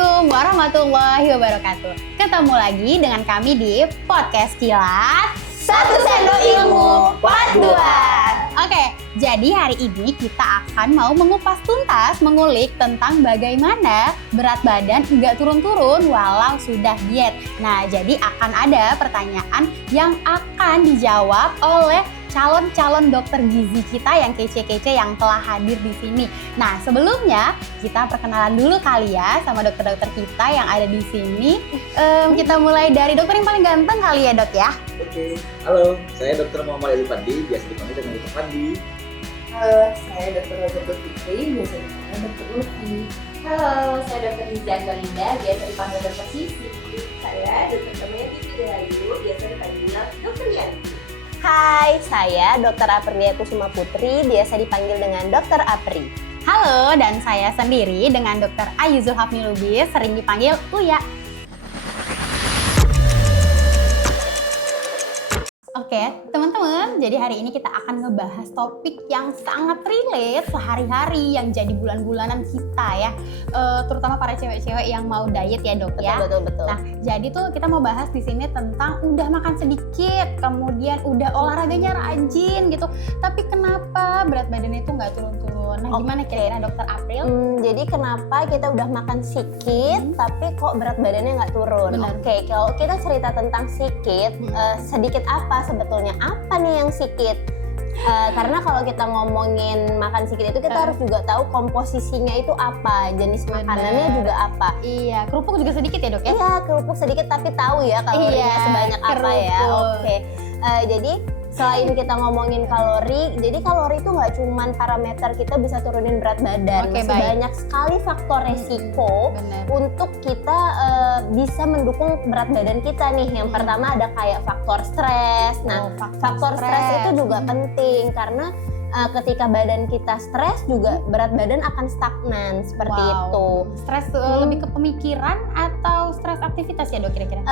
Assalamualaikum warahmatullahi wabarakatuh. Ketemu lagi dengan kami di Podcast Kilat Satu Sendok Ilmu Part 2. Oke, jadi hari ini kita akan mau mengupas tuntas, mengulik tentang bagaimana berat badan nggak turun-turun walau sudah diet. Nah, jadi akan ada pertanyaan yang akan dijawab oleh calon-calon dokter gizi kita yang kece-kece yang telah hadir di sini. Nah, sebelumnya kita perkenalan dulu kali ya sama dokter-dokter kita yang ada di sini. Kita mulai dari dokter yang paling ganteng kali ya, Dok ya. Oke, halo, saya Dr. Muhammad Eli Pandi, biasa dipanggil dengan Dr. Pandi. Halo, saya Dr. Roberto Fitri, biasa dipanggil Dr. Lufi. Halo, saya Dr. Nizan Galinda, biasa dipanggil Dr. Sisi. Saya Dr. Kamia Titi Rahayu, biasa dipanggil Dr. Yanti. Hai, saya Dr. Aprilia Kusuma Putri, biasa dipanggil dengan Dr. Apri. Halo, dan saya sendiri dengan Dr. Ayu Zulhafni Lubis, sering dipanggil Uya. Oke, teman-teman, jadi hari ini kita akan ngebahas topik yang sangat relate sehari-hari yang jadi bulan-bulanan kita ya, terutama para cewek-cewek yang mau diet ya, Dok ya. Betul. Nah, jadi tuh kita mau bahas di sini tentang udah makan sedikit, kemudian udah olahraganya rajin gitu, tapi kenapa berat badannya itu nggak turun-turun? Nah, gimana kira-kira Dokter April? Jadi kenapa kita udah makan sedikit, tapi kok berat badannya nggak turun? Benar. Oke, kalau kita cerita tentang sedikit, sedikit apa sebetulnya? Apa nih yang sedikit? Karena kalau kita ngomongin makan sedikit itu kita harus juga tahu komposisinya itu apa, jenis makanannya juga apa. Iya, kerupuk juga sedikit ya, Dok ya? Iya, kerupuk sedikit tapi tahu ya kalorinya sebanyak apa ya. Oke. Jadi selain kita ngomongin kalori, jadi kalori itu nggak cuman parameter kita bisa turunin berat badan. Oke, Masih baik. banyak sekali faktor resiko Benar. untuk kita bisa mendukung berat badan kita nih. Yang pertama ada kayak faktor stres. Nah, faktor stres itu juga penting karena ketika badan kita stres juga berat badan akan stagnan seperti itu. Stres lebih ke pemikiran atau stres aktivitas ya, Dok, kira-kira?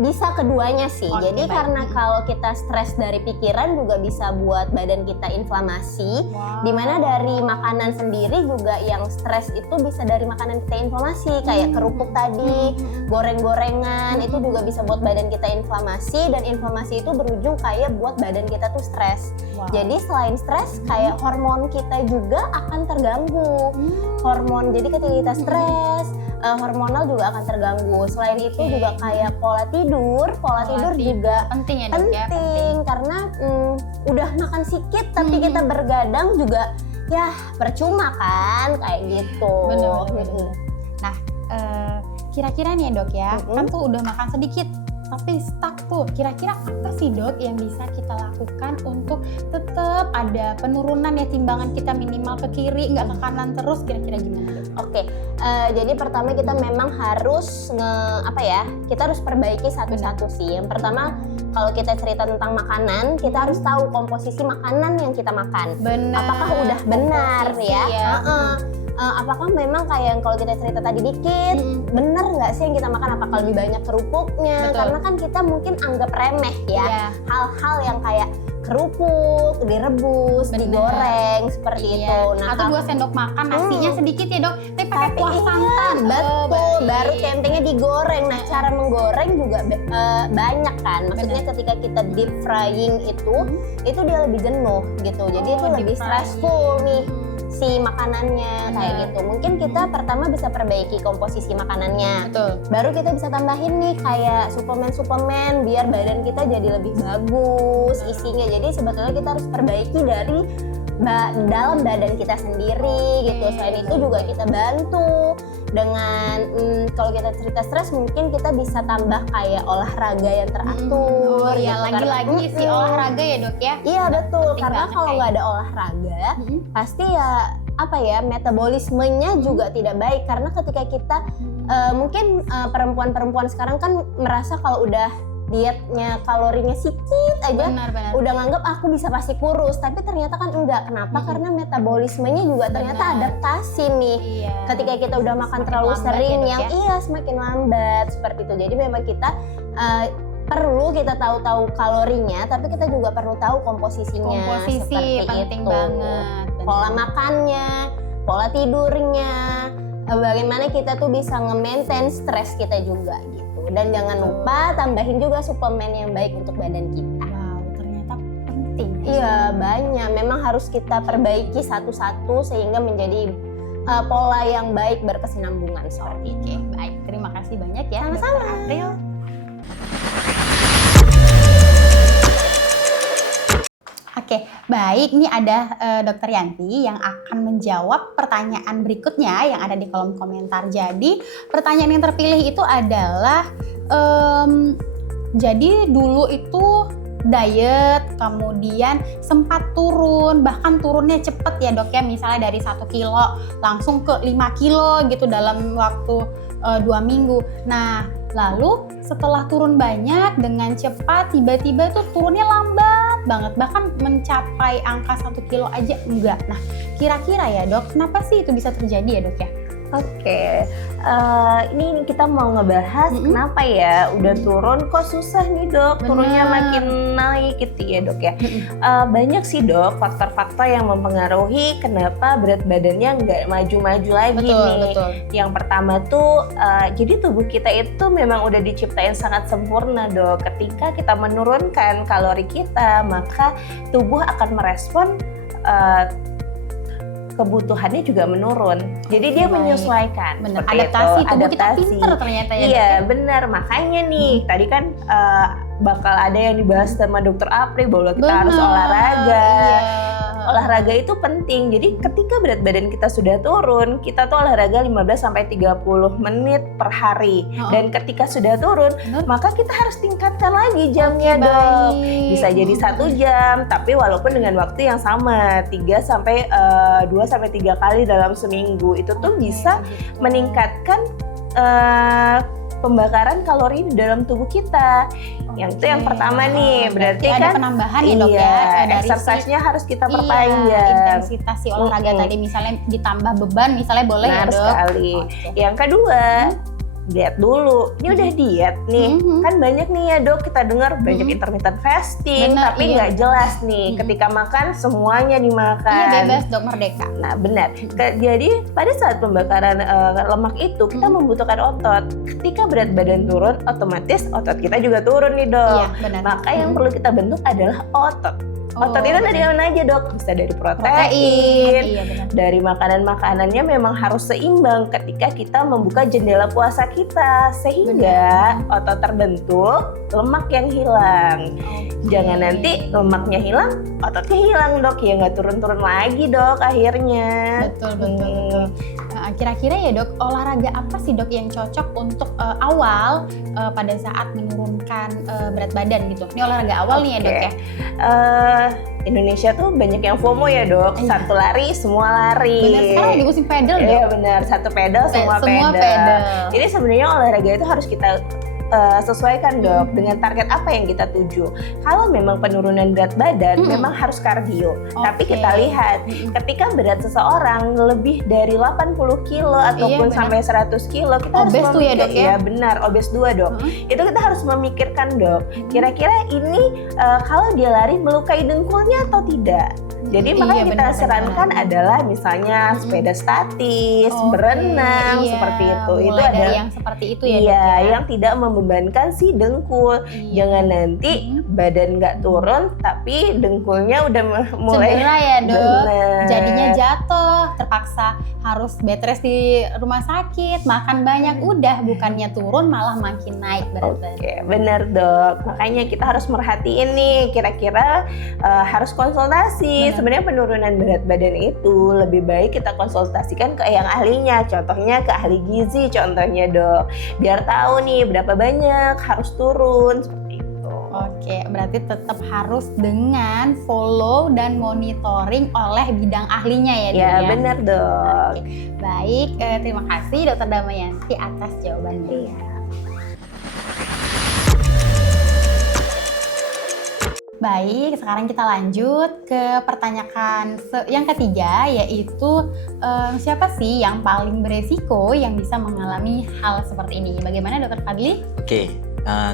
Bisa keduanya sih. Oke, Jadi baik. karena kalau kita stres dari pikiran juga bisa buat badan kita inflamasi. Dimana dari makanan sendiri juga yang stres itu bisa dari makanan kita inflamasi, kayak kerupuk tadi, goreng-gorengan itu juga bisa buat badan kita inflamasi, dan inflamasi itu berujung kayak buat badan kita tuh stres. Jadi selain stres, kayak hormon kita juga akan terganggu. Hormon, jadi ketika kita stres, hormonal juga akan terganggu. Selain itu juga kayak pola tidur juga penting ya, Dok ya? penting karena udah makan sedikit tapi kita bergadang juga ya percuma kan, kayak gitu. Bener. Nah, kira-kira nih ya, Dok ya, kan tuh udah makan sedikit tapi stuck tuh. Kira-kira apa sih, Dok, yang bisa kita lakukan untuk tetap ada penurunan ya, timbangan kita minimal ke kiri, nggak ke kanan terus? Kira-kira gimana, Dok? Oke, jadi pertama kita memang harus kita harus perbaiki satu-satu sih. Yang pertama, kalau kita cerita tentang makanan, kita harus tahu komposisi makanan yang kita makan. Benar. Apakah udah benar ya? Apakah memang kayak yang kalau kita cerita tadi dikit, bener nggak sih yang kita makan? Apakah lebih banyak kerupuknya? Betul. Karena kan kita mungkin anggap remeh ya, Iya. hal-hal yang kayak kerupuk, direbus, Bener. digoreng seperti itu. Nah, atau 2 sendok makan nasinya sedikit ya, Dok, tapi pakai kuah iya, santan. betul, baik. baru tempenya digoreng. Nah, cara menggoreng juga banyak kan. Maksudnya ketika kita deep frying itu dia lebih jenuh gitu. Jadi itu deep lebih frying. stressful nih si makanannya kayak Benar. gitu. Mungkin kita pertama bisa perbaiki komposisi makanannya. Betul. Baru kita bisa tambahin nih kayak suplemen-suplemen biar badan kita jadi lebih bagus isinya. Jadi sebetulnya kita harus perbaiki dari dalam badan kita sendiri gitu. Selain itu juga kita bantu dengan kalau kita cerita stres, mungkin kita bisa tambah kayak olahraga yang teratur. Iya, gitu. lagi-lagi si olahraga ya, Dok ya? Iya betul, penting karena banget kalau kayak nggak ada olahraga pasti ya metabolismenya juga tidak baik. Karena ketika kita mungkin perempuan-perempuan sekarang kan merasa kalau udah dietnya kalorinya sedikit aja, Benar. udah nganggap aku bisa pasti kurus, tapi ternyata kan enggak. Kenapa? Karena metabolismenya juga ternyata Benar. adaptasi nih. Iya. Ketika kita udah makan Semakin terlalu lambat sering ya, Dok, yang ya? semakin lambat seperti itu. Jadi memang kita perlu kita tahu kalorinya, tapi kita juga perlu tahu komposisinya. Komposisi seperti penting itu. banget. Pola makannya, pola tidurnya, bagaimana kita tuh bisa nge-maintain stres kita juga gitu. Dan jangan lupa tambahin juga suplemen yang baik untuk badan kita. Wow, ternyata penting. Iya, banyak. Memang harus kita perbaiki satu-satu sehingga menjadi pola yang baik berkesinambungan soal ini. Oke, baik. Terima kasih banyak ya, Sama-sama. Dr. April. Oke, baik. Ini ada Dr. Yanti yang akan menjawab pertanyaan berikutnya yang ada di kolom komentar. Jadi, pertanyaan yang terpilih itu adalah, jadi dulu itu diet, kemudian sempat turun, bahkan turunnya cepet ya dok ya, misalnya dari 1 kilo langsung ke 5 kilo gitu dalam waktu 2 minggu. Nah, lalu setelah turun banyak dengan cepat, tiba-tiba tuh turunnya lambat banget, bahkan mencapai angka 1 kilo aja enggak. Nah, kira-kira ya dok, kenapa sih itu bisa terjadi ya dok ya? Oke, ini kita mau ngebahas kenapa ya udah turun kok susah nih dok, turunnya makin naik gitu ya dok ya. Banyak sih dok faktor-faktor yang mempengaruhi kenapa berat badannya nggak maju-maju lagi nih. Betul. Yang pertama tuh, jadi tubuh kita itu memang udah diciptain sangat sempurna dok. Ketika kita menurunkan kalori kita, maka tubuh akan merespon kebutuhannya juga menurun. Jadi dia menyesuaikan. Bener, seperti adaptasi, itu. tubuh kita pinter ternyata ya. Iya, benar. Makanya nih, tadi kan bakal ada yang dibahas sama Dokter April bahwa kita harus olahraga. Iya. Olahraga itu penting. Jadi ketika berat badan kita sudah turun, kita tuh olahraga 15-30 menit per hari. Dan ketika sudah turun, maka kita harus tingkatkan lagi jamnya dong. Bisa jadi 1 jam, tapi walaupun dengan waktu yang sama, 2-3 kali dalam seminggu. Itu tuh bisa meningkatkan pembakaran kalori di dalam tubuh kita. Yang itu yang pertama nih, berarti ada kan penambahan ya dok ya. Dari exercise-nya harus kita iya, perpanjang. intensitas si olahraga tadi, misalnya ditambah beban, misalnya boleh ya Benar dok. sekali. Yang kedua, diet dulu. Ini udah diet nih. Kan banyak nih ya dok, kita dengar banyak intermittent fasting, Benar, tapi nggak jelas nih. Ketika makan semuanya dimakan. Iya, bebas dok, merdeka. Nah benar. Jadi pada saat pembakaran lemak itu kita membutuhkan otot. Ketika berat badan turun, otomatis otot kita juga turun nih dok. Iya, benar. Maka yang perlu kita bentuk adalah otot. Otot itu dari mana aja dok? Bisa dari protein. Iya, benar. Dari makanan-makanannya memang harus seimbang ketika kita membuka jendela puasa kita, sehingga otot terbentuk, lemak yang hilang. Jangan nanti lemaknya hilang, ototnya hilang dok, ya nggak turun-turun lagi dok akhirnya. Betul. Nah, kira-kira ya dok, olahraga apa sih dok yang cocok untuk awal pada saat menurunkan berat badan gitu? Ini olahraga awal nih ya dok ya? Indonesia tuh banyak yang FOMO ya dok, satu lari semua lari. Benar, sekarang lagi musim pedal dok. Iya benar, satu pedal semua pedal. Jadi sebenarnya olahraga itu harus kita sesuaikan dok dengan target apa yang kita tuju. Kalau memang penurunan berat badan memang harus kardio. Tapi kita lihat ketika berat seseorang lebih dari 80 kilo ataupun sampai 100 kilo, kita obes harus tuh ya dok ya? Ya benar, obes 2 dok. Itu kita harus memikirkan dok, kira-kira ini kalau dia lari melukai dengkulnya atau tidak. Jadi makanya kita sarankan adalah misalnya sepeda statis, berenang seperti itu. Mulai itu dari adalah yang seperti itu ya dok iya, ya? yang tidak membebankan si dengkul. Jangan nanti badan nggak turun tapi dengkulnya udah mulai cedera ya dok. Bener. Jadinya jatuh, terpaksa harus bed rest di rumah sakit, makan banyak, udah bukannya turun malah makin naik berat badan. Oke, benar dok. Makanya kita harus merhatiin nih, kira-kira harus konsultasi. Sebenarnya penurunan berat badan itu lebih baik kita konsultasikan ke yang ahlinya. Contohnya ke ahli gizi, contohnya dok. Biar tahu nih berapa banyak harus turun seperti itu. Oke, berarti tetap harus dengan follow dan monitoring oleh bidang ahlinya ya dok Ya, ya? benar dok. Oke. Baik, terima kasih Dokter Damayanti atas jawabannya. Iya. Baik, sekarang kita lanjut ke pertanyaan yang ketiga, yaitu siapa sih yang paling beresiko yang bisa mengalami hal seperti ini? Bagaimana Dokter Fadli? Oke,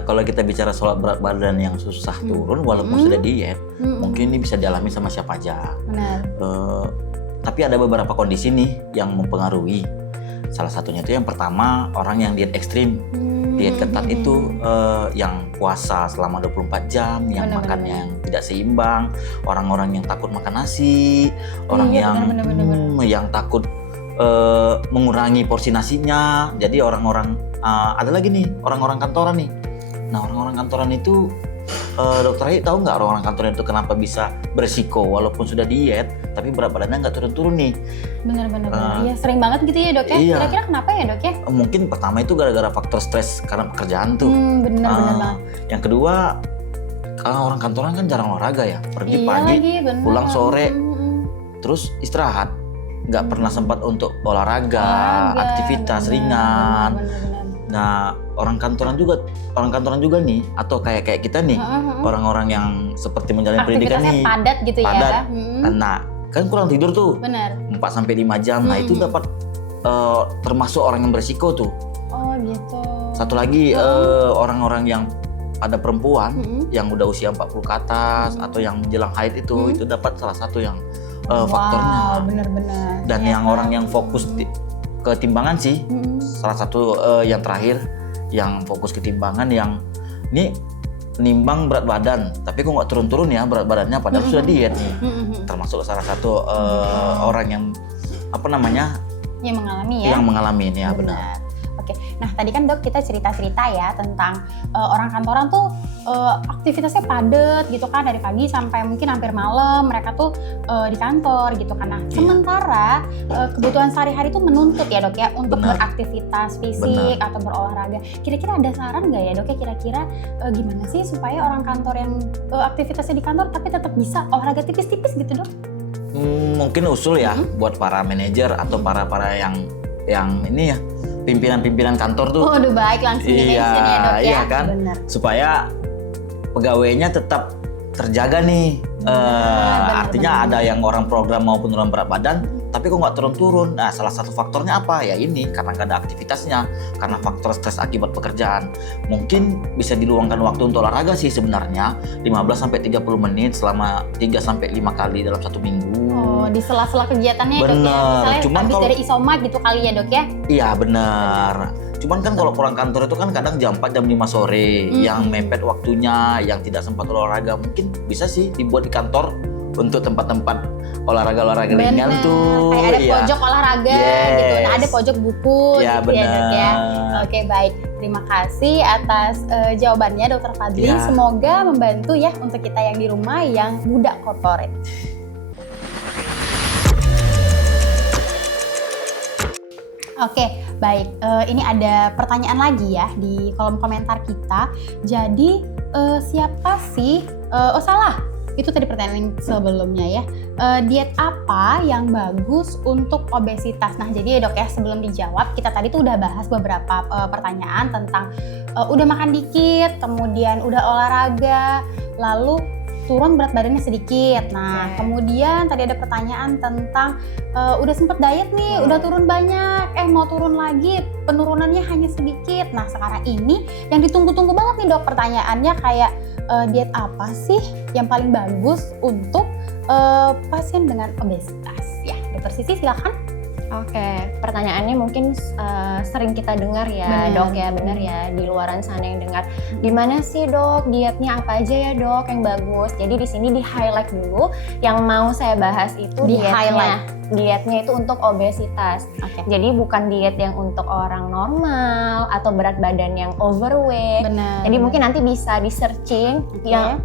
kalau kita bicara soal berat badan yang susah turun walaupun sudah diet, mungkin ini bisa dialami sama siapa aja. Benar. Tapi ada beberapa kondisi nih yang mempengaruhi. Salah satunya itu yang pertama orang yang diet ekstrim. Diet ketat itu yang puasa selama 24 jam, yang makannya yang tidak seimbang, orang-orang yang takut makan nasi, orang yang takut mengurangi porsi nasinya. Jadi orang-orang ada lagi nih orang-orang kantoran nih. Nah orang-orang kantoran itu Dokter Ayi tahu nggak orang-orang kantoran itu kenapa bisa beresiko walaupun sudah diet tapi berat badannya nggak turun-turun nih? Benar-benar. Iya sering banget gitu ya dok ya. Iya. Kira-kira kenapa ya dok ya? Mungkin pertama itu gara-gara faktor stres karena pekerjaan tuh. Benar banget. Yang kedua, kalau orang kantoran kan jarang olahraga ya, pergi pagi, lagi, pulang sore, terus istirahat, nggak pernah sempat untuk olahraga, aktivitas ringan. Benar. Nah orang kantoran juga nih, atau kayak kita nih, orang-orang yang seperti menjalani pendidikan nih, padat gitu ya. Nah kan kurang tidur tuh, Benar. 4-5 jam, nah itu dapat termasuk orang yang beresiko tuh. Oh gitu. Satu lagi orang-orang yang ada perempuan yang udah usia 40 ke atas atau yang menjelang haid itu dapat salah satu yang faktornya. Benar-benar. Dan yang orang yang fokus ke timbangan sih, salah satu yang terakhir yang fokus ke timbangan yang ini nimbang berat badan, tapi kok nggak turun-turun ya berat badannya padahal sudah diet nih. Termasuk salah satu orang yang yang mengalami ya. Yang mengalami ini ya benar. Oke, nah tadi kan dok kita cerita-cerita ya tentang orang kantoran tuh aktivitasnya padat gitu kan dari pagi sampai mungkin hampir malam mereka tuh di kantor gitu kan. Nah sementara kebutuhan sehari-hari tuh menuntut ya dok ya untuk beraktivitas fisik atau berolahraga. Kira-kira ada saran nggak ya dok ya kira-kira gimana sih supaya orang kantor yang aktivitasnya di kantor tapi tetap bisa olahraga tipis-tipis gitu dok? Mungkin usul ya buat para manajer atau para yang ini ya. Pimpinan-pimpinan kantor tuh. Udah baik langsung di mention ya dok ya. Iya kan. Bener. Supaya pegawainya tetap terjaga nih. Artinya ada yang orang program mau penurunan berat badan, tapi kok nggak turun-turun. Nah salah satu faktornya apa? Ya ini karena nggak ada aktivitasnya, karena faktor stres akibat pekerjaan. Mungkin bisa diluangkan waktu untuk olahraga sih sebenarnya 15-30 menit selama 3-5 kali dalam 1 minggu. Oh, di sela-sela kegiatannya bener. Dok ya. Misalnya Cuman habis dari isoma gitu kali ya dok ya? Iya benar. Cuman kan kalau pulang kantor itu kan kadang jam 4 jam 5 sore yang mepet waktunya, yang tidak sempat olahraga. Mungkin bisa sih dibuat di kantor untuk tempat-tempat olahraga ringan tuh. Kayak ada pojok olahraga gitu. Nah, ada pojok buku gitu ya dok ya. Oke baik. Terima kasih atas jawabannya Dokter Fadli. Semoga membantu ya untuk kita yang di rumah yang muda korporat. Oke, baik. Ini ada pertanyaan lagi ya di kolom komentar kita. Jadi siapa sih? Salah. Itu tadi pertanyaan sebelumnya ya. Diet apa yang bagus untuk obesitas? Nah, jadi ya dok ya sebelum dijawab kita tadi tuh udah bahas beberapa pertanyaan tentang udah makan dikit, kemudian udah olahraga, lalu turun berat badannya sedikit. Nah, kemudian tadi ada pertanyaan tentang udah sempet diet nih, udah turun banyak, mau turun lagi, penurunannya hanya sedikit. Nah, sekarang ini yang ditunggu-tunggu banget nih dok pertanyaannya kayak diet apa sih yang paling bagus untuk pasien dengan obesitas? Ya, Dokter Sisi silakan. Oke, pertanyaannya mungkin sering kita dengar ya dok ya, benar ya di luaran sana yang dengar. Gimana sih dok, dietnya apa aja ya dok yang bagus? Jadi di sini di highlight dulu, yang mau saya bahas itu dietnya itu untuk obesitas. Jadi bukan diet yang untuk orang normal atau berat badan yang overweight. Jadi mungkin nanti bisa di searching yang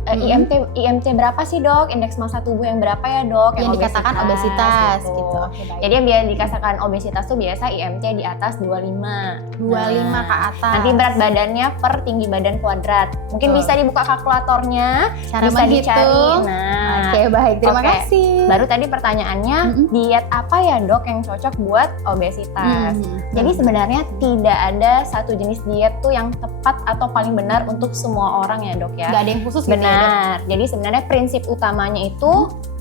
IMT berapa sih dok, indeks massa tubuh yang berapa ya dok yang dikatakan obesitas gitu. Jadi yang biasa dikatakan obesitas tuh biasa IMT di atas 25 ke atas. Nanti berat badannya per tinggi badan kuadrat. Mungkin bisa dibuka kalkulatornya, cara bisa menghitung. Dicari. Nah, Oke, baik. Terima kasih. Baru tadi pertanyaannya, diet apa ya dok yang cocok buat obesitas? Jadi sebenarnya tidak ada satu jenis diet tuh yang tepat atau paling benar untuk semua orang ya dok ya. Gak ada yang khusus gitu ya dok? Benar. Jadi sebenarnya prinsip utamanya itu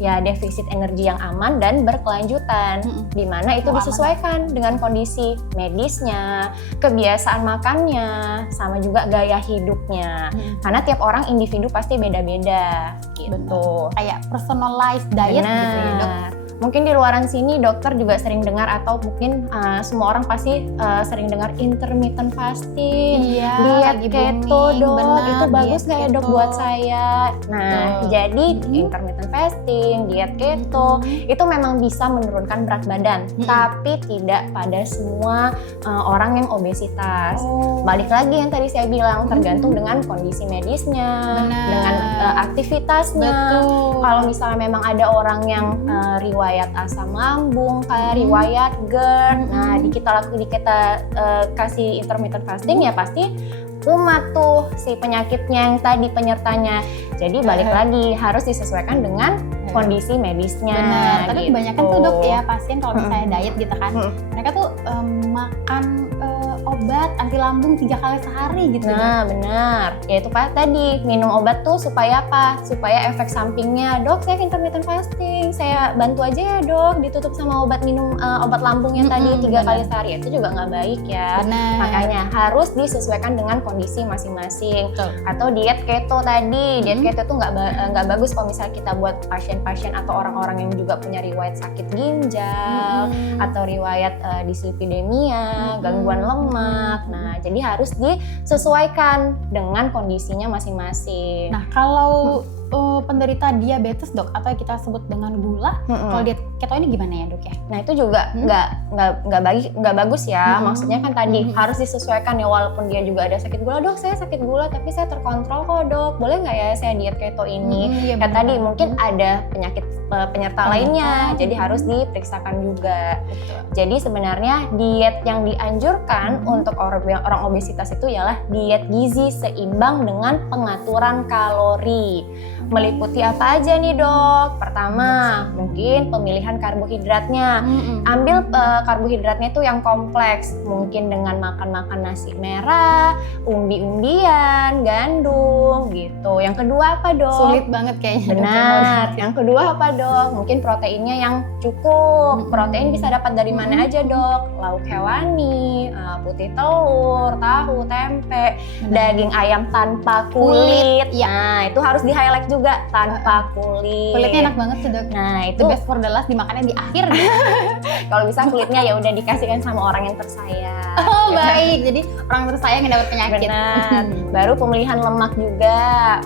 ya defisit energi yang aman dan berkelanjutan. Di mana itu disesuaikan dengan kondisi medisnya, kebiasaan makannya, sama juga gaya hidupnya. Karena tiap orang individu pasti beda-beda gitu. Kayak personalized diet gitu ya dok. Mungkin di luaran sini dokter juga sering dengar atau mungkin semua orang pasti sering dengar intermittent fasting, diet keto dok, bener, itu bagus nggak ya dok buat saya? Nah, jadi intermittent fasting, diet keto itu memang bisa menurunkan berat badan, tapi tidak pada semua orang yang obesitas. Balik lagi yang tadi saya bilang, tergantung dengan kondisi medisnya, dengan aktivitasnya. Kalau misalnya memang ada orang yang riwayat asam lambung, kayak riwayat GERD, nah di kita kasih intermittent fasting ya pasti kumat tuh si penyakitnya yang tadi penyertanya. Jadi balik lagi harus disesuaikan dengan kondisi medisnya. Benar. Tapi gitu. kebanyakan tuh dok ya pasien kalau misalnya diet gitu kan, mereka tuh makan obat anti lambung 3 kali sehari gitu. Nah benar, ya itu Pak tadi minum obat tuh supaya apa? Supaya efek sampingnya, dok saya intermittent fasting, saya bantu aja ya dok ditutup sama obat minum obat lambung yang tadi 3 kali sehari, itu juga nggak baik ya. Benar. Makanya harus disesuaikan dengan kondisi masing-masing. Atau diet keto tadi, diet keto tuh nggak bagus kalau misalnya kita buat pasien-pasien atau orang-orang yang juga punya riwayat sakit ginjal atau riwayat dislipidemia, gangguan lemak. Nah, jadi harus disesuaikan dengan kondisinya masing-masing. Nah, kalau penderita diabetes dok, atau yang kita sebut dengan gula, kalau diet keto ini gimana ya dok ya? Nah itu juga nggak bagus ya. Maksudnya kan tadi harus disesuaikan ya, walaupun dia juga ada sakit gula, dok saya sakit gula tapi saya terkontrol kok dok, boleh nggak ya saya diet keto ini? Kayak tadi mungkin ada penyakit penyerta lainnya, jadi harus diperiksakan juga. Jadi sebenarnya diet yang dianjurkan untuk orang obesitas itu ialah diet gizi seimbang dengan pengaturan kalori. Meliputi apa aja nih dok? Pertama, mungkin pemilihan karbohidratnya. Ambil karbohidratnya itu yang kompleks, mungkin dengan makan nasi merah, umbi-umbian, gandum gitu. Yang kedua apa dok? Sulit banget kayaknya. Benar. Yang kedua apa dok? Mungkin proteinnya yang cukup. Protein bisa dapat dari mana aja dok? Lauk hewani, putih telur, tahu, tempe, daging ayam tanpa kulit. Nah itu harus di-highlight juga, tanpa kulit. Kulitnya enak banget tuh dok. Nah itu The best for the last, dimakannya di akhir. kalau bisa kulitnya ya udah dikasihkan sama orang yang tersayang. Oh baik, jadi orang tersayang yang dapat penyakit. Benar. Baru pemilihan lemak juga.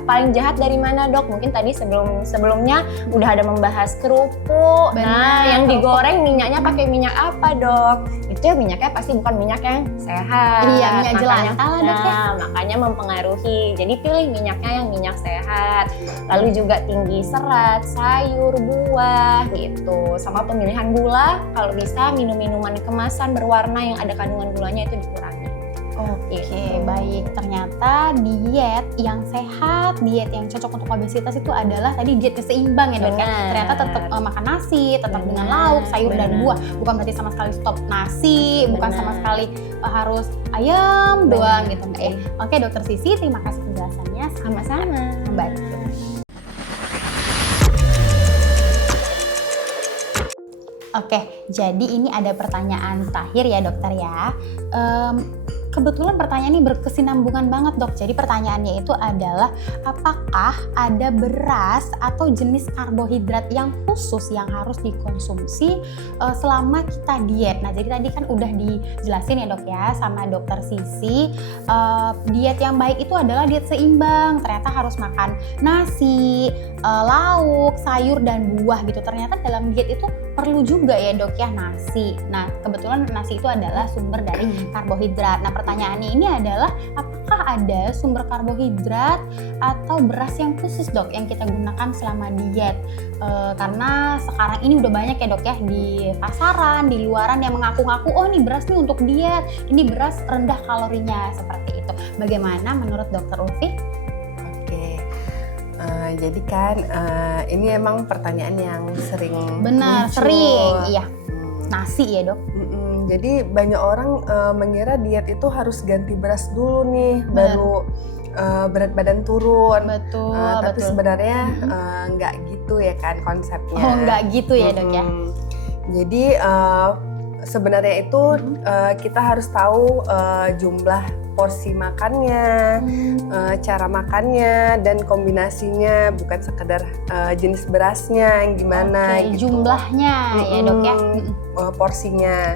Paling jahat dari mana dok? Mungkin tadi sebelumnya udah ada membahas kerupuk. Nah yang digoreng minyaknya pakai minyak apa dok? Itu ya minyaknya pasti bukan minyak yang sehat. Iya, minyak jelantah lah dok ya. Makanya mempengaruhi. Jadi pilih minyaknya yang minyak sehat. Lalu juga tinggi serat, sayur, buah gitu. Sama pemilihan gula, kalau bisa minum-minuman kemasan berwarna yang ada kandungan gulanya itu dikurangi. Oke, baik. Ternyata diet yang sehat, diet yang cocok untuk obesitas itu adalah tadi diet seimbang ya dok ya. Ternyata tetap makan nasi, tetap dengan lauk, sayur dan buah. Bukan berarti sama sekali stop nasi, bukan sama sekali harus ayam doang gitu. Oke dokter Sisi, terima kasih penjelasannya. Sama-sama. Baik. Oke, jadi ini ada pertanyaan terakhir ya dokter ya. Kebetulan pertanyaan ini berkesinambungan banget dok. Jadi pertanyaannya itu adalah apakah ada beras atau jenis karbohidrat yang khusus yang harus dikonsumsi selama kita diet. Nah jadi tadi kan udah dijelasin ya dok ya sama dokter Sisi, diet yang baik itu adalah diet seimbang. Ternyata harus makan nasi, lauk, sayur dan buah gitu. Ternyata dalam diet itu perlu juga ya dok ya nasi. Nah kebetulan nasi itu adalah sumber dari karbohidrat. Nah pertanyaannya ini adalah apakah ada sumber karbohidrat atau beras yang khusus dok yang kita gunakan selama diet? Karena sekarang ini udah banyak ya dok ya di pasaran, di luaran yang mengaku-ngaku oh ini beras nih untuk diet, ini beras rendah kalorinya seperti itu. Bagaimana menurut dokter Ulfi? Jadi kan ini emang pertanyaan yang sering benar muncul. Sering iya nasi ya dok. Jadi banyak orang mengira diet itu harus ganti beras dulu nih baru berat badan turun. Betul. Tapi sebenarnya nggak gitu ya kan konsepnya. Oh nggak gitu ya dok ya. Jadi sebenarnya itu kita harus tahu jumlah porsi makannya, cara makannya, dan kombinasinya, bukan sekedar jenis berasnya yang gimana. Gitu. Jumlahnya ya dok ya. Porsinya.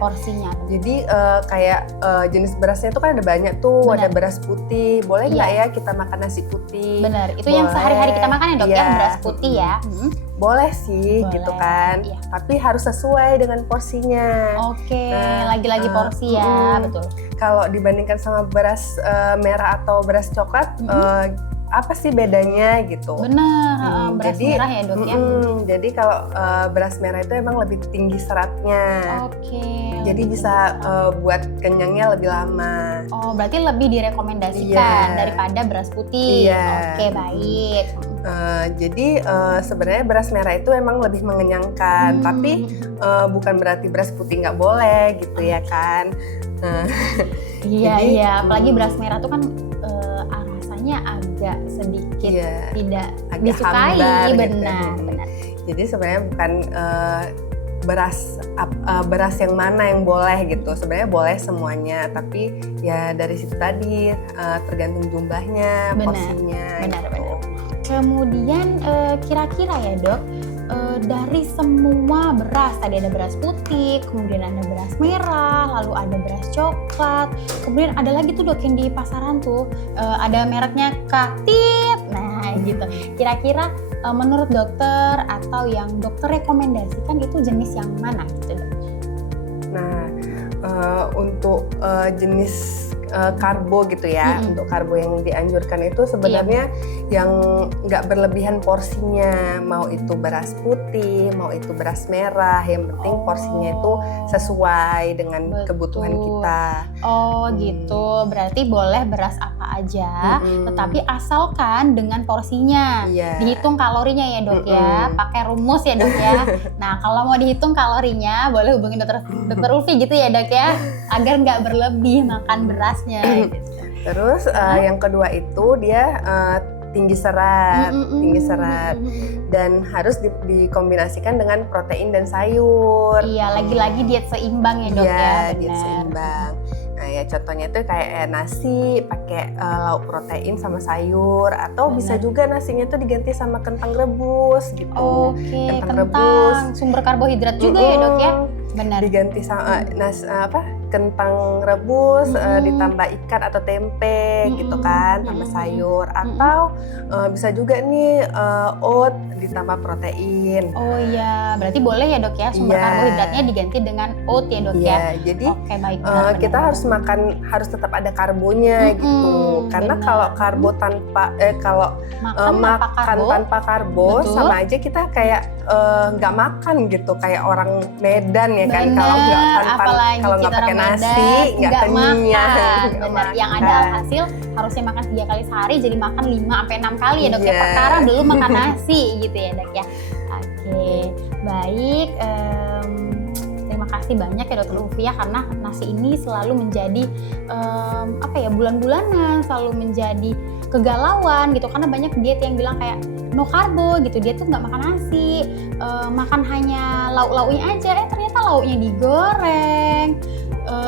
Jadi kayak jenis berasnya itu kan ada banyak tuh. Bener. Ada beras putih. Boleh nggak ya kita makan nasi putih? Benar. Itu yang sehari-hari kita makan ya dok ya, beras putih ya. Boleh sih. Boleh. Gitu kan. Iya. Tapi harus sesuai dengan porsinya. Oke. Lagi-lagi porsi ya, betul. Kalau dibandingkan sama beras merah atau beras coklat, apa sih bedanya gitu? Benar, beras merah ya dok ya. Jadi kalau beras merah itu emang lebih tinggi seratnya. Jadi bisa buat kenyangnya lebih lama. Oh, berarti lebih direkomendasikan daripada beras putih. Oke, baik. Jadi sebenarnya beras merah itu emang lebih mengenyangkan, tapi bukan berarti beras putih nggak boleh gitu ya kan? Iya, apalagi beras merah tuh kan rasanya agak sedikit tidak agak disukai, benar. Jadi sebenarnya bukan beras yang mana yang boleh gitu. Sebenarnya boleh semuanya, tapi ya dari situ tadi tergantung jumlahnya, porsinya. Benar. Kemudian kira-kira ya dok, dari semua beras, tadi ada beras putih, kemudian ada beras merah, lalu ada beras coklat, kemudian ada lagi tuh dok yang di pasaran tuh ada mereknya Katit, nah gitu. Kira-kira menurut dokter atau yang dokter rekomendasikan itu jenis yang mana gitu dok? Nah untuk jenis karbo gitu ya, untuk karbo yang dianjurkan itu sebenarnya yang nggak berlebihan porsinya, mau itu beras putih, mau itu beras merah, yang penting porsinya itu sesuai dengan kebutuhan kita. Gitu, berarti boleh beras apa aja, tetapi asalkan dengan porsinya, dihitung kalorinya ya dok ya, pakai rumus ya dok ya. Nah kalau mau dihitung kalorinya, boleh hubungin dokter Ulfi gitu ya dok ya, agar nggak berlebih makan beras. Gitu. Terus yang kedua itu dia tinggi serat, dan harus dikombinasikan dengan protein dan sayur. Iya, lagi-lagi diet seimbang ya dok ya. Iya, diet seimbang. Nah ya contohnya itu kayak nasi pakai lauk protein sama sayur, atau bisa juga nasinya tuh diganti sama kentang rebus gitu. Kentang rebus, sumber karbohidrat juga ya dok ya. Benar. Diganti sama kentang rebus ditambah ikan atau tempe gitu kan, tambah sayur, atau bisa juga nih oat ditambah protein. Oh iya, berarti boleh ya dok ya, sumber karbohidratnya diganti dengan oat ya dok ya. Jadi baik, kita harus tetap ada karbonya gitu. Karena kalau karbo tanpa makan tanpa karbo, sama aja kita kayak nggak makan gitu, kayak orang Medan ya kan. Kalau nggak pakai nasi nggak kenyang. Benar. Yang ada hasil harusnya makan 3 kali sehari, jadi makan 5-6 kali ya dok ya. Perkara dulu makan nasi gitu ya dok ya. Oke, baik. Terima kasih banyak ya dokter Ulfi ya, karena nasi ini selalu menjadi bulan-bulanan, selalu menjadi kegalauan gitu, karena banyak diet yang bilang kayak no karbo gitu, dia tuh nggak makan nasi, makan hanya lauk-lauknya aja, ternyata lauknya digoreng,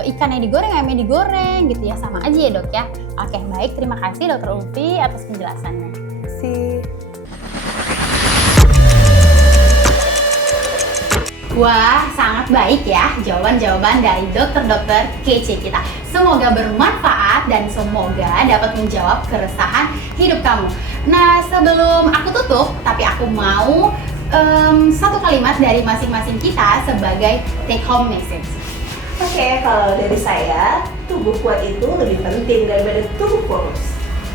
ikannya digoreng, ayamnya digoreng gitu ya, sama aja ya dok ya. Oke, baik, terima kasih dokter Ulfi atas penjelasannya. Terima kasih. Wah, sangat baik ya jawaban-jawaban dari dokter-dokter kece kita. Semoga bermanfaat dan semoga dapat menjawab keresahan hidup kamu. Nah, sebelum aku tutup, tapi aku mau satu kalimat dari masing-masing kita sebagai take home message. Oke, kalau dari saya, tubuh kuat itu lebih penting daripada tubuh kurus.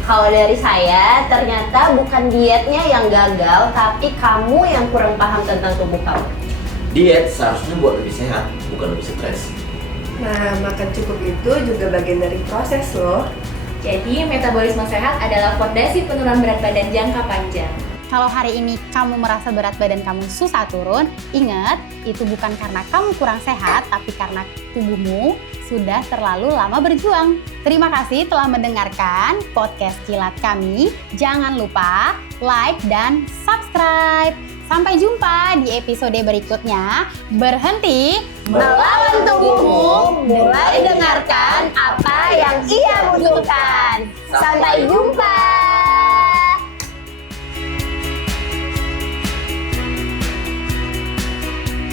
Kalau dari saya, ternyata bukan dietnya yang gagal, tapi kamu yang kurang paham tentang tubuh kamu. Diet seharusnya buat lebih sehat, bukan lebih stres. Nah, makan cukup itu juga bagian dari proses loh. Jadi, metabolisme sehat adalah fondasi penurunan berat badan jangka panjang. Kalau hari ini kamu merasa berat badan kamu susah turun, ingat, itu bukan karena kamu kurang sehat, tapi karena tubuhmu sudah terlalu lama berjuang. Terima kasih telah mendengarkan podcast Kilat kami. Jangan lupa like dan subscribe. Sampai jumpa di episode berikutnya. Berhenti melawan tubuh. mulai dengarkan apa yang ia butuhkan. Sampai jumpa.